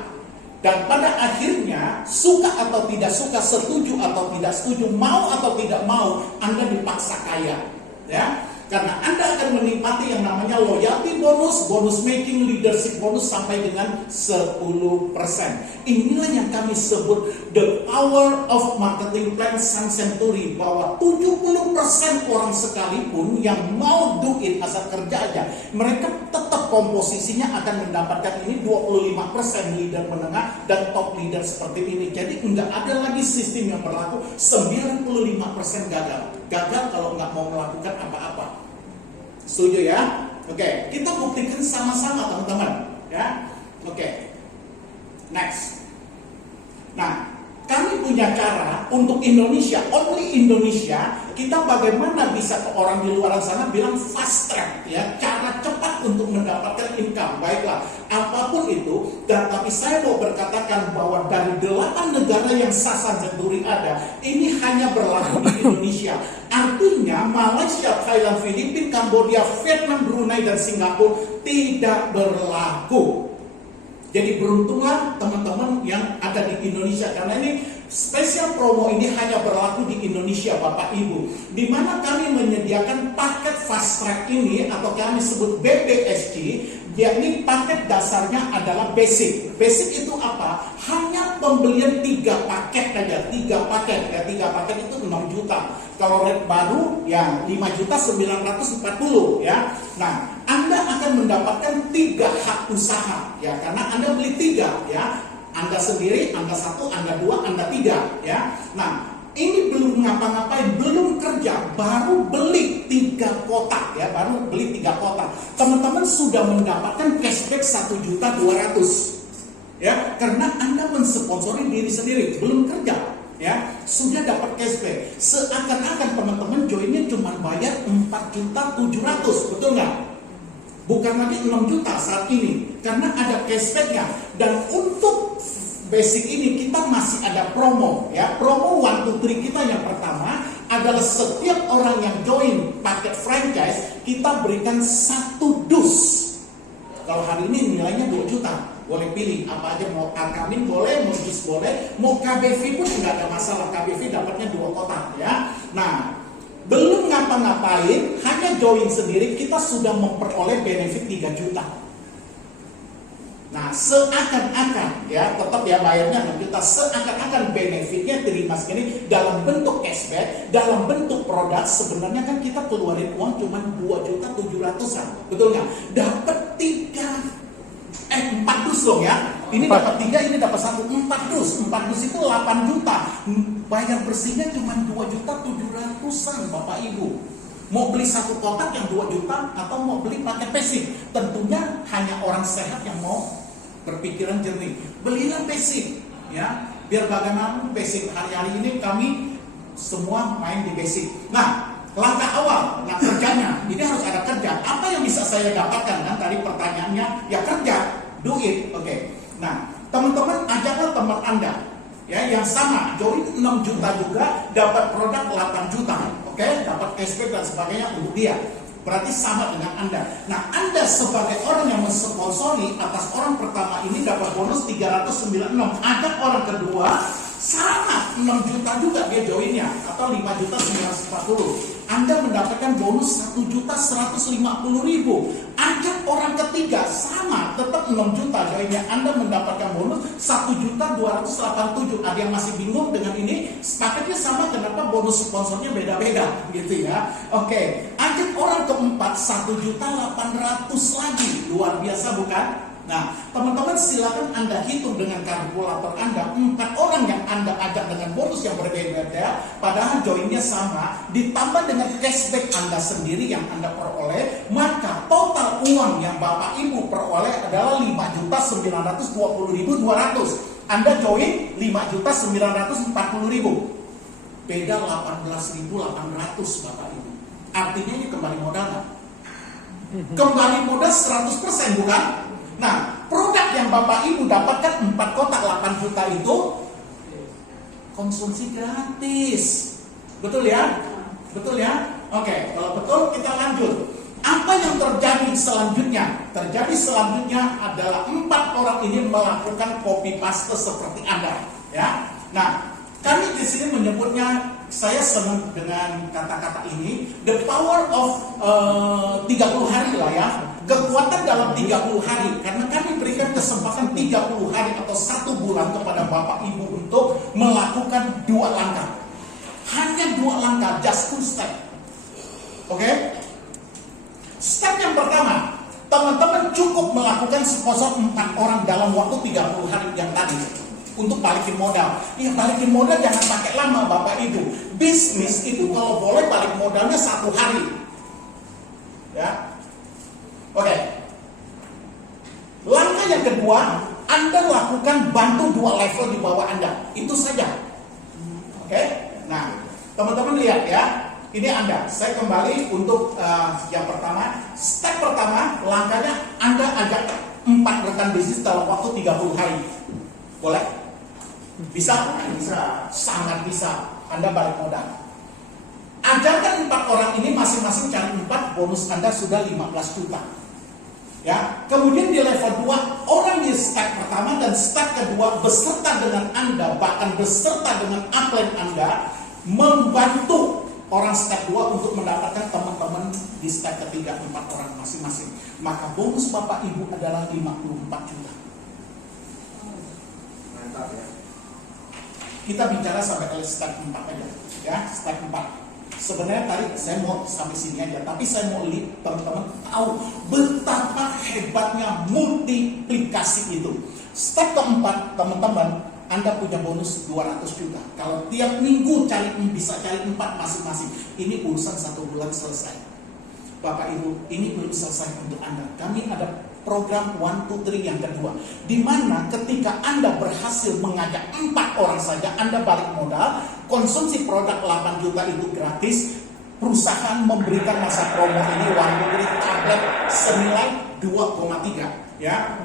Dan pada akhirnya, suka atau tidak suka, setuju atau tidak setuju, mau atau tidak mau, Anda dipaksa kaya. Ya, karena Anda akan menikmati yang namanya loyalty bonus, bonus making, leadership bonus sampai dengan 10%. Inilah yang kami sebut the power of marketing plan Sun Century, bahwa 70% orang sekalipun yang mau do it asal kerja aja, mereka tetap komposisinya akan mendapatkan ini 25% leader menengah dan top leader seperti ini. Jadi enggak ada lagi sistem yang berlaku 95% gagal. Gagal kalau nggak mau melakukan apa-apa. Setuju ya? Oke, kita buktikan sama-sama teman-teman ya. Oke. Next. Nah, kami punya cara untuk Indonesia, only Indonesia, kita bagaimana bisa ke orang di luar sana bilang fast track ya, cara cepat untuk mendapatkan income. Baiklah, apapun itu, dan tapi saya mau berkatakan bahwa dari 8 negara yang Sun Century ada, ini hanya berlaku di Indonesia. Artinya Malaysia, Thailand, Filipina, Kambodia, Vietnam, Brunei, dan Singapura tidak berlaku. Jadi beruntunglah teman-teman yang ada di Indonesia, karena ini Spesial promo ini hanya berlaku di Indonesia, Bapak Ibu, di mana kami menyediakan paket fast track ini atau kami sebut BPSG, yakni paket dasarnya adalah basic. Basic itu apa? Hanya pembelian 3 paket saja, 3 paket ya, 3 paket itu 6 juta. Kalau rate baru ya 5.940 ya. Nah, Anda akan mendapatkan 3 hak usaha ya, karena Anda beli 3 ya. Anda sendiri, Anda 1, Anda 2, Anda 3 ya. Nah, ini belum ngapa-ngapain, belum kerja, baru beli 3 kotak ya, baru beli 3 kotak. Teman-teman sudah mendapatkan cashback 1.200.000 ya, karena Anda mensponsori diri sendiri, belum kerja ya, sudah dapat cashback. Seakan-akan teman-teman joinnya cuma bayar 4.700.000, betul nggak? Bukan lagi 6 juta saat ini, karena ada cashbacknya. Dan untuk basic ini kita masih ada promo ya. Promo 1, 2, 3 kita yang pertama adalah setiap orang yang join paket franchise kita berikan 1 dus. Kalau hari ini nilainya 2 juta, boleh pilih apa aja, mau Arkamin boleh, mau dus boleh, mau KBV pun nggak ada masalah. KBV dapatnya 2 kotak ya. Nah, belum ngapa-ngapain, hanya join sendiri kita sudah memperoleh benefit 3 juta. Nah, seakan-akan ya, tetap ya bayarnya 6 juta, seakan-akan benefitnya terima segini dalam bentuk cashback, dalam bentuk produk. Sebenarnya kan kita keluarin uang cuma 2.700.000-an, betul nggak? Dapat 4 dus dong ya. Ini dapat 3, ini dapat 1, 4 dus. 4 dus itu 8 juta. Bayar bersihnya cuma 2.700.000-an, Bapak Ibu. Mau beli 1 kotak yang 2 juta atau mau beli paket basic? Tentunya hanya orang sehat yang mau berpikiran jernih. Belilah basic ya. Biar bagaimana basic hari-hari ini kami semua main di basic. Nah, langkah awal, nah kerjanya, ini harus ada kerja. Apa yang bisa saya dapatkan? Kan tadi pertanyaannya, ya kerja, do it, oke. Nah, teman-teman ajaklah teman Anda, ya yang sama, join 6 juta juga, dapat produk 8 juta, oke, dapat cashback dan sebagainya untuk dia. Berarti sama dengan Anda. Nah, Anda sebagai orang yang mensponsori atas orang pertama ini dapat bonus 396. Ajak orang kedua, sama 6 juta juga dia joinnya, atau 5.940. Anda mendapatkan bonus 1.150.000. Ajak orang ketiga, sama tetap 6 juta joinnya, Anda mendapatkan bonus 1.287. Ada yang masih bingung dengan ini? Paketnya sama, kenapa bonus sponsornya beda-beda gitu ya? Oke, ajak orang keempat 1.800.000 lagi, luar biasa bukan? Nah, teman-teman silakan Anda hitung dengan kalkulator Anda, 4 orang yang Anda ajak dengan bonus yang berbeda-beda, padahal joinnya sama, ditambah dengan cashback Anda sendiri yang Anda peroleh, maka total uang yang Bapak Ibu peroleh adalah 5.920.200. Anda join 5.940.000. Beda 18.800 Bapak Ibu. Artinya ini kembali modal kan? Kembali modal 100% bukan? Nah, produk yang Bapak Ibu dapatkan 4 kotak 8 juta itu konsumsi gratis. Betul ya? Betul ya? Oke, kalau betul kita lanjut. Apa yang terjadi selanjutnya? Terjadi selanjutnya adalah 4 orang ini melakukan copy paste seperti Anda, ya. Nah, kami di sini menyebutnya, saya senang dengan kata-kata ini, the power of 30 hari lah ya. Kekuatan dalam 30 hari, karena kami berikan kesempatan 30 hari atau 1 bulan kepada Bapak Ibu untuk melakukan 2 langkah. Hanya 2 langkah, just 2 step. Oke? Step yang pertama, teman-teman cukup melakukan sponsor 4 orang dalam waktu 30 hari yang tadi untuk balikin modal. Ya, balikin modal jangan pakai lama Bapak Ibu. Bisnis itu kalau boleh balik modalnya 1 hari. Ya. Oke. Langkah yang kedua, Anda lakukan bantu 2 level di bawah Anda. Itu saja. Oke. Nah, teman-teman lihat ya. Ini Anda. Saya kembali untuk yang pertama. Step pertama, langkahnya Anda ajak 4 rekan bisnis dalam waktu 30 hari. Boleh? Bisa? Bisa. Sangat bisa. Anda balik modal. Ajarkan 4 orang ini masing-masing cari 4, bonus Anda sudah 15 juta. Ya, kemudian di level 2, orang di step pertama dan step kedua beserta dengan Anda, bahkan beserta dengan upline Anda, membantu orang step 2 untuk mendapatkan teman-teman di step ketiga 4 orang masing-masing. Maka bonus Bapak Ibu adalah 54 juta. Mantap ya. Kita bicara sampai ke step 4 aja, ya, step 4. Sebenarnya tadi saya mau sampai sini aja, tapi saya mau lihat teman-teman tahu betapa hebatnya multiplikasi itu. Step keempat, teman-teman, Anda punya bonus 200 juta. Kalau tiap minggu bisa cari 4 masing-masing. Ini urusan 1 bulan selesai. Bapak Ibu, ini belum selesai untuk Anda. Kami ada program 1, 2, 3 yang kedua, di mana ketika Anda berhasil mengajak 4 orang saja, Anda balik modal, konsumsi produk 8 juta itu gratis. Perusahaan memberikan masa promo ini 1, 2, 3 tablet senilai 2,3 ya.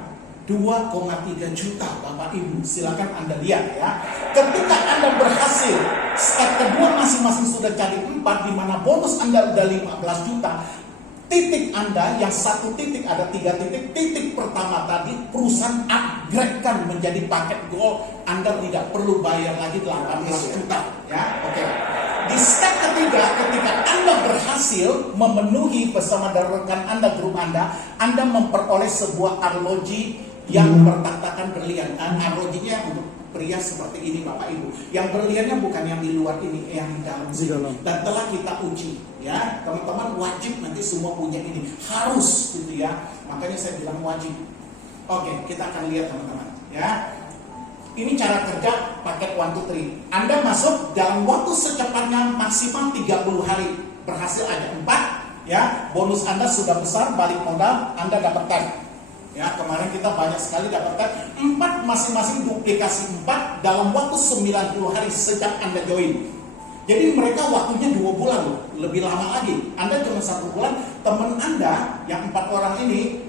2,3 juta Bapak Ibu, silakan Anda lihat ya. Ketika Anda berhasil step kedua masing-masing sudah cari 4, di mana bonus Anda udah 15 juta. Titik Anda yang 1 titik, ada 3 titik. Titik pertama tadi perusahaan upgrade-kan menjadi paket gold. Anda tidak perlu bayar lagi 18 juta ya. Oke. Di step ketiga, ketika Anda berhasil memenuhi bersama rekan Anda, grup Anda memperoleh sebuah arloji yang bertatakan berlian. Arlojinya untuk pria seperti ini Bapak Ibu. Yang berliannya bukan yang di luar ini, yang di dalam sini. Dan telah kita uji ya, teman-teman wajib nanti semua punya ini. Harus gitu ya. Makanya saya bilang wajib. Oke, kita akan lihat teman-teman ya. Ini cara kerja paket 1, 2, 3. Anda masuk dalam waktu secepatnya maksimal 30 hari. Berhasil aja 4 ya. Bonus Anda sudah besar, balik modal, Anda dapat tag. Ya, kemarin kita banyak sekali dapatkan 4 masing-masing duplikasi 4 dalam waktu 90 hari sejak Anda join. Jadi mereka waktunya 2 bulan loh, lebih lama lagi. Anda cuma 1 bulan, teman Anda yang 4 orang ini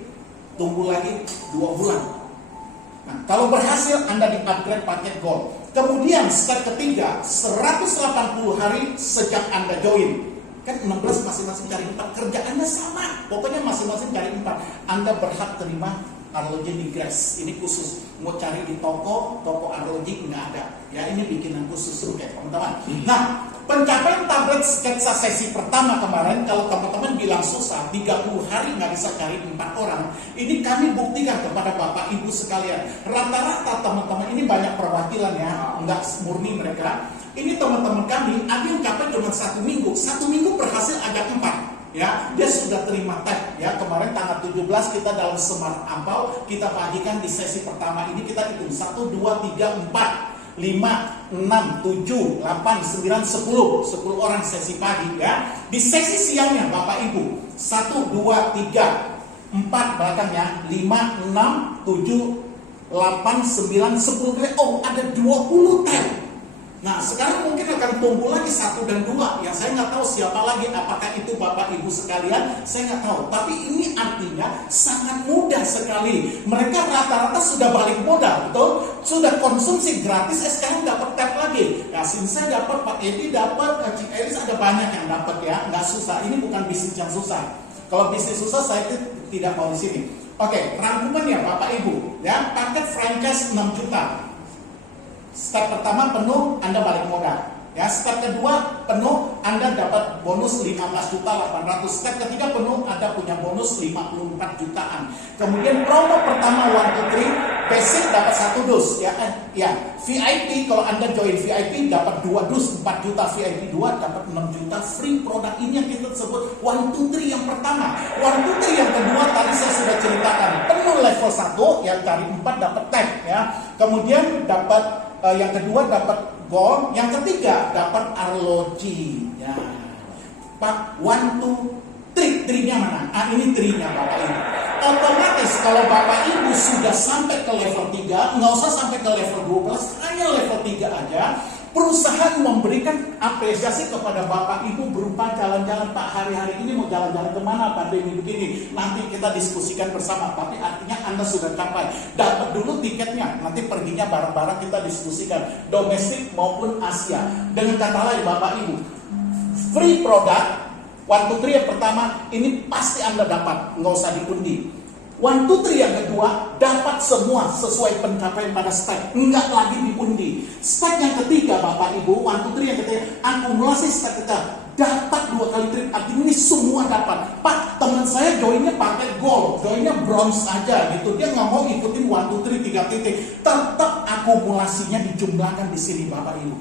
tunggu lagi 2 bulan. Nah, kalau berhasil Anda di-upgrade paket gold. Kemudian step ketiga, 180 hari sejak Anda join. Kan 16 masing-masing cari 4, kerjaannya sama, pokoknya masing-masing cari 4. Anda berhak terima arloji di Grass. Ini khusus, mau cari di toko arloji nggak ada ya, ini bikinan khusus oke teman-teman. Nah, pencapaian tablet sketsa sesi pertama kemarin, kalau teman-teman bilang susah 30 hari nggak bisa cari 4 orang, ini kami buktikan kepada Bapak Ibu sekalian. Rata-rata teman-teman ini banyak perwakilan ya, nggak murni mereka. Ini teman-teman kami, ada yang capai cuma 1 minggu. 1 minggu berhasil agak 4. Ya, dia sudah terima tag. Ya, kemarin tanggal 17 kita dalam Smart Ampau, kita bagikan di sesi pertama ini kita hitung 1, 2, 3, 4, 5, 6, 7, 8, 9, 10. 10 orang sesi pagi ya. Di sesi siangnya Bapak Ibu, 1, 2, 3, 4 belakangnya, 5, 6, 7, 8, 9, 10. Oh, ada 20 tag. Nah, sekarang mungkin akan tumbuh lagi 1 dan 2. Yang saya nggak tahu siapa lagi, apakah itu Bapak Ibu sekalian, saya nggak tahu. Tapi ini artinya sangat mudah sekali. Mereka rata-rata sudah balik modal, betul? Sudah konsumsi gratis, sekarang dapat tag lagi. Ya, saya dapat, Pak Edi dapat, Cik Elis ada banyak yang dapat ya, nggak susah. Ini bukan bisnis yang susah. Kalau bisnis susah, saya tidak mau di sini. Oke, rangkumannya Bapak Ibu, ya, paket franchise 6 juta. Step pertama penuh, Anda balik modal. Ya, step kedua penuh, Anda dapat bonus 15.800.000. Step ketiga penuh, Anda punya bonus 54 jutaan. Kemudian promo pertama 1, 2, 3, basic dapat 1 dus ya. VIP kalau Anda join VIP dapat 2 dus 4 juta, VIP 2 dapat 6 juta free produk. Ini yang kita sebut 1, 2, 3 yang pertama. 1, 2, 3 yang kedua tadi saya sudah ceritakan. Penuh level 1 yang cari 4 dapat tag ya. Kemudian dapat yang kedua dapat gold, yang ketiga dapat arloji. Ya, Pak, 1, 2, 3, 3-nya mana? Ini 3-nya Bapak Ibu. Otomatis kalau Bapak Ibu sudah sampai ke level 3, nggak usah sampai ke level 12, hanya level 3 aja. Perusahaan memberikan apresiasi kepada Bapak Ibu berupa jalan-jalan. Pak, hari-hari ini mau jalan-jalan kemana? Pandemi begini, nanti kita diskusikan bersama. Tapi artinya Anda sudah capai. Dapat dulu tiketnya, nanti perginya bareng-bareng kita diskusikan. Domestik maupun Asia. Dengan kata lain Bapak Ibu, free product 1, 2, 3 yang pertama ini pasti Anda dapat, nggak usah diundi. 1, 2, 3 yang kedua, dapat semua sesuai pencapaian pada step. Enggak lagi diundi. Step yang ketiga, Bapak Ibu, 1, 2, 3 yang ketiga, akumulasi step ketiga. Dapat 2 kali trip, artinya ini semua dapat. Pak, teman saya joinnya pakai gold, joinnya bronze aja gitu. Dia nggak mau ikutin 1, 2, 3, 3 titik. Tetap akumulasinya dijumlahkan di sini, Bapak Ibu.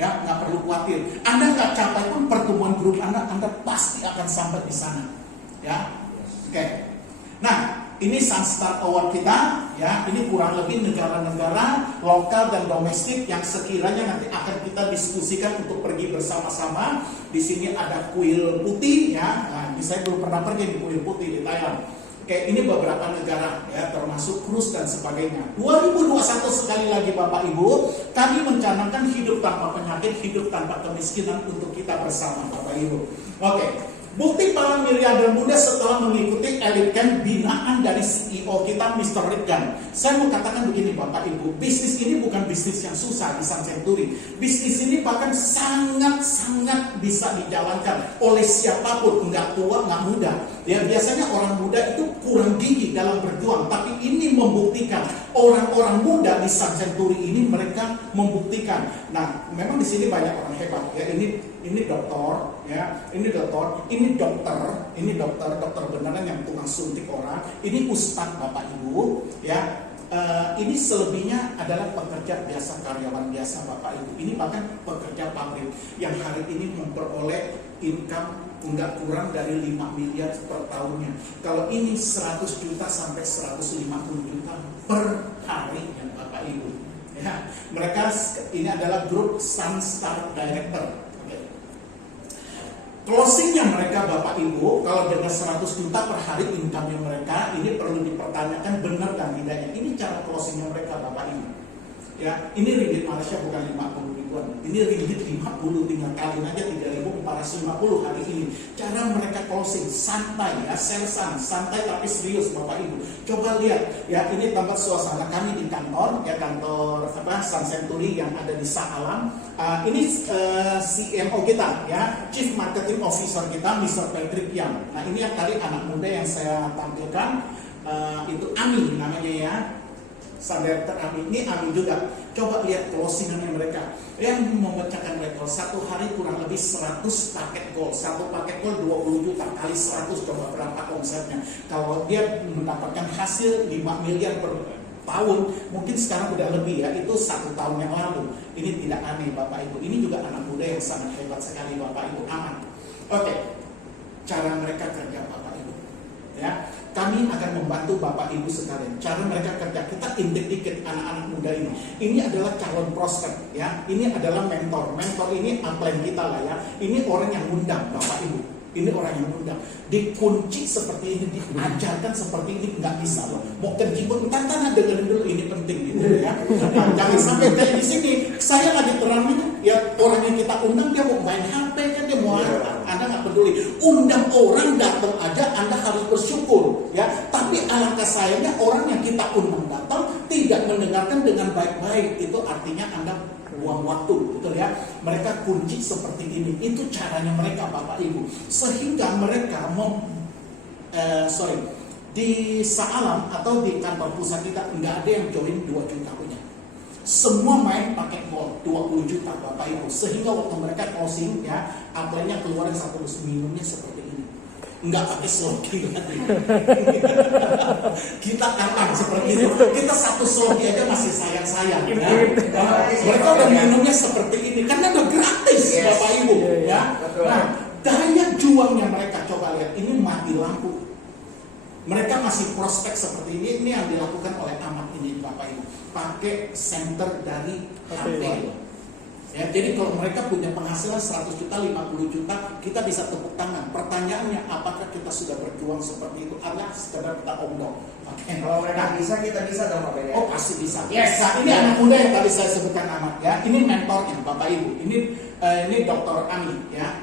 Ya, nggak perlu khawatir. Anda nggak capai pun pertemuan grup Anda pasti akan sampai di sana. Ya, oke. Nah, ini Sunstar Award kita, ya. Ini kurang lebih negara-negara lokal dan domestik yang sekiranya nanti akan kita diskusikan untuk pergi bersama-sama. Di sini ada kuil putih, ya. Nah, saya belum pernah pergi di kuil putih di Thailand. Oke, ini beberapa negara, ya, termasuk cruise dan sebagainya. 2021 sekali lagi Bapak Ibu, kami mencanangkan hidup tanpa penyakit, hidup tanpa kemiskinan untuk kita bersama Bapak Ibu. Oke. Bukti para miliarder muda setelah mengikuti elite camp binaan dari CEO kita Mr. Rick Gunn. Saya mau katakan begini Bapak Ibu, bisnis ini bukan bisnis yang susah di Sun Century. Bisnis ini bahkan sangat-sangat bisa dijalankan oleh siapapun, nggak tua, nggak muda. Ya, biasanya orang muda itu kurang gigih dalam berjuang, tapi ini membuktikan orang-orang muda di Sun Century ini mereka membuktikan. Nah, memang di sini banyak orang hebat ya. Ini dokter, ya, ini dokter beneran yang tukang suntik orang. Ini ustadz Bapak Ibu, ya. Ini selebihnya adalah pekerja biasa, karyawan biasa Bapak Ibu. Ini bahkan pekerja pabrik yang hari ini memperoleh income enggak kurang dari 5 miliar per tahunnya. Kalau ini 100 juta sampai 150 juta per hari ya Bapak Ibu. Ya, mereka ini adalah grup Sunstar Director. Closingnya mereka Bapak Ibu, kalau dengan 100 juta per hari income-nya mereka, ini perlu dipertanyakan benar dan tidaknya. Ini cara closingnya mereka Bapak Ibu. Ya, ini ringgit Malaysia bukan 50 ribuan, ini ringgit 50, tinggal kaliin aja 3.450 hari ini. Cara mereka closing santai ya, selsan, santai tapi serius Bapak Ibu. Coba lihat ya, ini tempat suasana kami di kantor ya, kantor Sun Century yang ada di Shah Alam. Ini CMO kita ya, Chief Marketing Officer kita Mr. Patrick Yang. Nah, ini yang tadi anak muda yang saya tampilkan, itu Ami namanya ya. Sadar Ami, ini Ami juga. Coba lihat closingannya mereka yang memecahkan rekor. Satu hari kurang lebih 100 paket gold. Satu paket gold 20 juta kali 100, coba berapa omsetnya. Kalau dia mendapatkan hasil 5 miliar per tahun, mungkin sekarang udah lebih ya. Itu 1 tahun yang lalu. Ini tidak aneh Bapak Ibu. Ini juga anak muda yang sangat hebat sekali Bapak Ibu. Aman. Oke, cara mereka kerja Bapak Ibu ya. Kami akan membantu Bapak Ibu sekalian. Cara mereka kerja, kita intip dikit anak-anak muda ini. Ini adalah calon prospek ya. Ini adalah mentor. Mentor ini upline kita lah ya. Ini orang yang undang Bapak Ibu. Ini orang yang undang. Dikunci seperti ini, diajarkan seperti ini nggak bisa loh. Mau kerja pun tantangan dengerin dulu, ini penting gitu ya. Jangan sampai kayak di sini. Saya lagi terangin ya, orang yang kita undang dia mau main HP kan, dia mau Anda nggak peduli. Undang orang datang aja, Anda harus bersyukur ya. Tapi alangkah sayangnya orang yang kita undang datang tidak mendengarkan dengan baik-baik. Itu artinya Anda buang waktu, betul ya. Mereka kunci seperti ini. Itu caranya mereka Bapak Ibu. Sehingga mereka di Shah Alam atau di kantor pusat kita nggak ada yang join 2 juta punya. Semua main pakai gold 20 juta Bapak Ibu. Sehingga waktu mereka closing ya, upline-nya keluarin satu minumnya seperti ini. Enggak pakai sloki lagi. Kita kalah seperti itu. Kita satu sloki aja masih sayang-sayang ya. Mereka udah minumnya seperti ini karena udah gratis Bapak Ibu ya. Nah, daya juangnya mereka, coba lihat, ini mati lampu. Mereka masih prospek seperti ini yang dilakukan oleh Ahmad ini Bapak Ibu. Pakai center dari HP. Ya, jadi kalau mereka punya penghasilan 100 juta, 50 juta, kita bisa tepuk tangan. Pertanyaannya, apakah kita sudah berjuang seperti itu? Atau sekedar kita omong? Okay. Kalau mereka bisa, kita bisa dong Bapak ya? Oh pasti bisa. Yes. Nah, ini anak muda yang tadi saya sebutkan Ahmad ya. Ini mentornya Bapak Ibu. Ini Dr. Ami ya.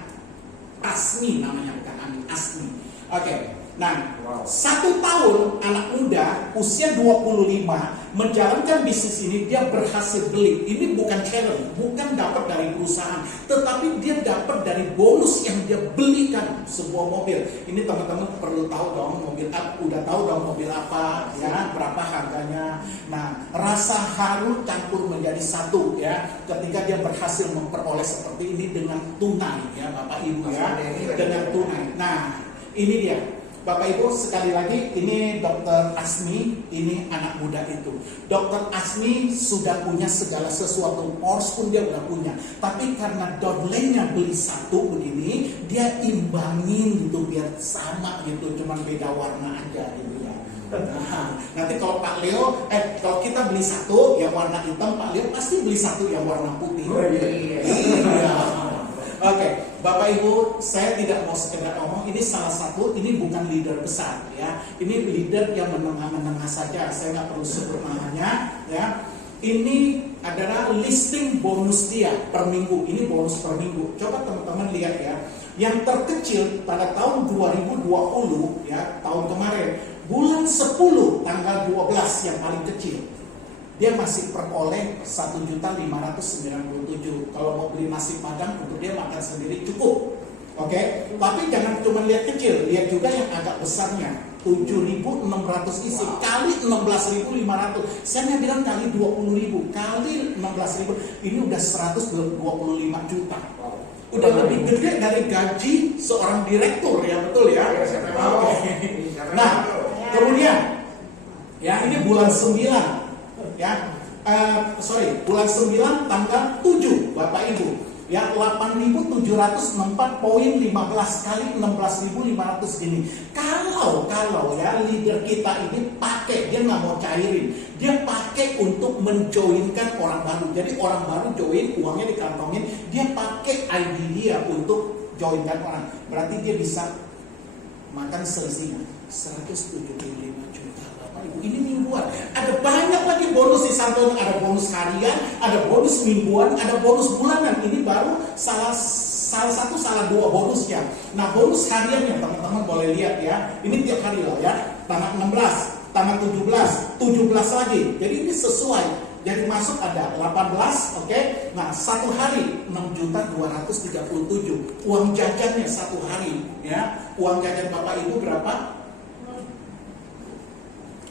Asmi namanya, bukan Ami, Asmi. Oke. Nah, Wow. 1 tahun anak muda usia 25 menjalankan bisnis ini, dia berhasil beli. Ini bukan challenge, bukan dapat dari perusahaan, tetapi dia dapat dari bonus yang dia belikan sebuah mobil. Ini teman-teman perlu tahu dong, mobil apa, udah tahu dong mobil apa, ya, berapa harganya. Nah, rasa haru campur menjadi satu, ya, ketika dia berhasil memperoleh seperti ini dengan tunai, ya, Bapak Ibu, ya, dengan tunai. Nah, ini dia. Bapak Ibu, sekali lagi, ini Dr. Asmi, ini anak muda itu. Dr. Asmi sudah punya segala sesuatu, Porsche pun dia udah punya. Tapi karena downline-nya beli satu begini, dia imbangin gitu biar sama gitu, cuman beda warna aja gitu ya. Nah, nanti kalau Pak Leo, kalau kita beli satu yang warna hitam, Pak Leo pasti beli satu yang warna putih. Oh, iya. Iya. Oke, Bapak Ibu, saya tidak mau sekedar ngomong, ini salah satu, ini bukan leader besar ya. Ini leader yang menengah-menengah saja, saya nggak perlu sebut namanya ya. Ini adalah listing bonus dia per minggu, ini bonus per minggu. Coba teman-teman lihat ya. Yang terkecil pada tahun 2020 ya, tahun kemarin, bulan 10 tanggal 12 yang paling kecil. Dia masih peroleh 1.597. Kalau mau beli nasi padang untuk dia makan sendiri cukup. Oke, tapi jangan cuma lihat kecil, lihat juga yang agak besarnya. 7.600 isi kali 16.500. Saya bilang kali 20.000 kali 16.000, ini udah 125 juta. Udah lebih gede dari gaji seorang direktur, ya betul ya. Oke. Nah, kemudian ya ini bulan 9 ya, bulan 9 tanggal 7 Bapak Ibu ya, 8.704,15 kali 16.500 gini. Kalau ya leader kita ini pakai, dia nggak mau cairin, dia pakai untuk menjoinkan orang baru. Jadi orang baru join, uangnya dikantongin, dia pakai ID dia untuk joinkan orang. Berarti dia bisa makan selisihnya 175 juta. Ini mingguan. Ada banyak lagi bonus di Santon, ada bonus harian, ada bonus mingguan, ada bonus bulanan. Ini baru salah dua bonusnya. Nah, bonus hariannya teman-teman boleh lihat ya. Ini tiap hari loh ya. Tanggal 16, tanggal 17 lagi. Jadi ini sesuai. Jadi masuk ada 18, oke. Nah, satu hari 6.237. Uang jajannya satu hari ya. Uang jajan Bapak Ibu berapa?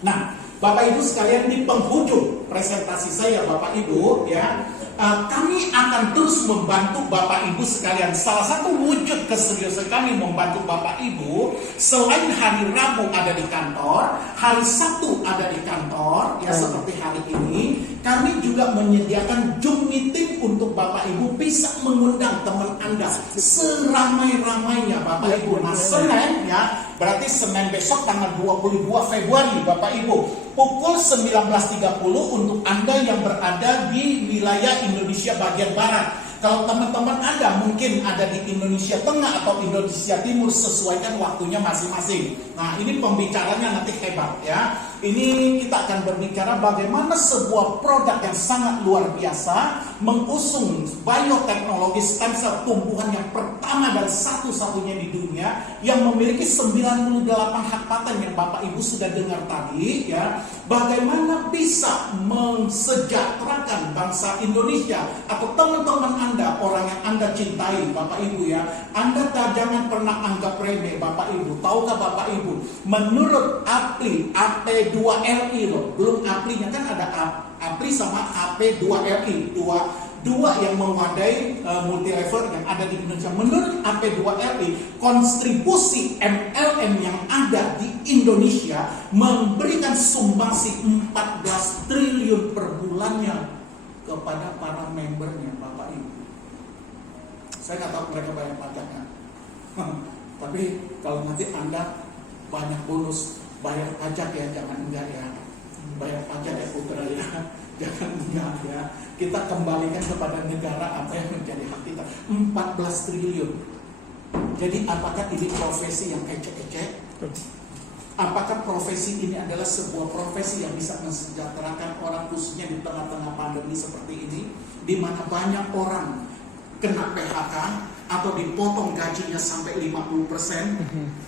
Nah, Bapak Ibu sekalian, di penghujung presentasi saya Bapak Ibu ya, kami akan terus membantu Bapak Ibu sekalian. Salah satu wujud keseriusan kami membantu Bapak Ibu, selain hari Rabu ada di kantor, hari Sabtu ada di kantor ya, seperti hari ini, kami juga menyediakan Zoom meeting untuk Bapak Ibu bisa mengundang teman Anda seramai-ramainya Bapak Ibu. Nah, Senin ya, berarti Senin besok tanggal 22 Februari Bapak Ibu, pukul 19.30 untuk Anda yang berada di wilayah Indonesia bagian Barat. Kalau teman-teman Anda mungkin ada di Indonesia Tengah atau Indonesia Timur, sesuaikan waktunya masing-masing. Nah, ini pembicaranya nanti hebat ya. Ini kita akan berbicara bagaimana sebuah produk yang sangat luar biasa mengusung bioteknologi stem cell tumbuhan yang pertama dan satu-satunya di dunia yang memiliki 98 hak paten yang Bapak Ibu sudah dengar tadi ya. Bagaimana bisa mensejahterakan bangsa Indonesia atau teman-teman Anda, orang yang Anda cintai Bapak Ibu ya. Anda jangan pernah anggap remeh Bapak Ibu. Tahukah Bapak Ibu, menurut APLI, AP2LI loh, belum APLI-nya kan ada APLI sama AP2LI, dua yang memadai multi level yang ada di Indonesia. Menurut AP2LI, kontribusi MLM yang ada di Indonesia memberikan sumbangsi 14 triliun per bulannya kepada para membernya Bapak Ibu. Saya nggak tahu mereka bayar pajaknya. Tapi kalau nanti Anda banyak bonus, bayar pajak ya, jangan enggak ya. Bayar pajak ya putra ya, jangan enggak ya. Kita kembalikan kepada negara apa yang menjadi hak kita. 14 triliun. Jadi apakah ini profesi yang ecek-ecek? Apakah profesi ini adalah sebuah profesi yang bisa mensejahterakan orang, khususnya di tengah-tengah pandemi seperti ini, di mana banyak orang kena PHK atau dipotong gajinya sampai 50%,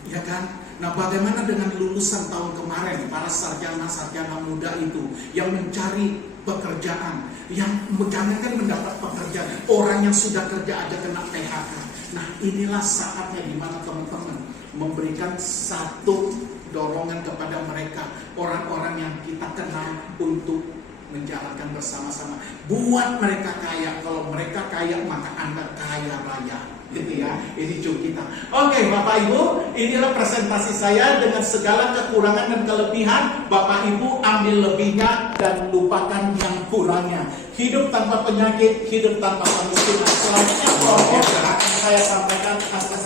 ya kan? Nah, bagaimana dengan lulusan tahun kemarin, para sarjana-sarjana muda itu yang mencari pekerjaan, yang jangankan mendapat pekerjaan, orang yang sudah kerja aja kena PHK. Nah, inilah saatnya di mana teman-teman memberikan satu dorongan kepada mereka, orang-orang yang kita kenal untuk menjalankan bersama-sama. Buat mereka kaya. Kalau mereka kaya, maka Anda kaya raya. Gitu ya. Ini cuk kita. Oke, Bapak Ibu, inilah presentasi saya dengan segala kekurangan dan kelebihan. Bapak Ibu ambil lebihnya dan lupakan yang kurangnya. Hidup tanpa penyakit, hidup tanpa kemiskinan. Selanjutnya pokok yang akan saya sampaikan atas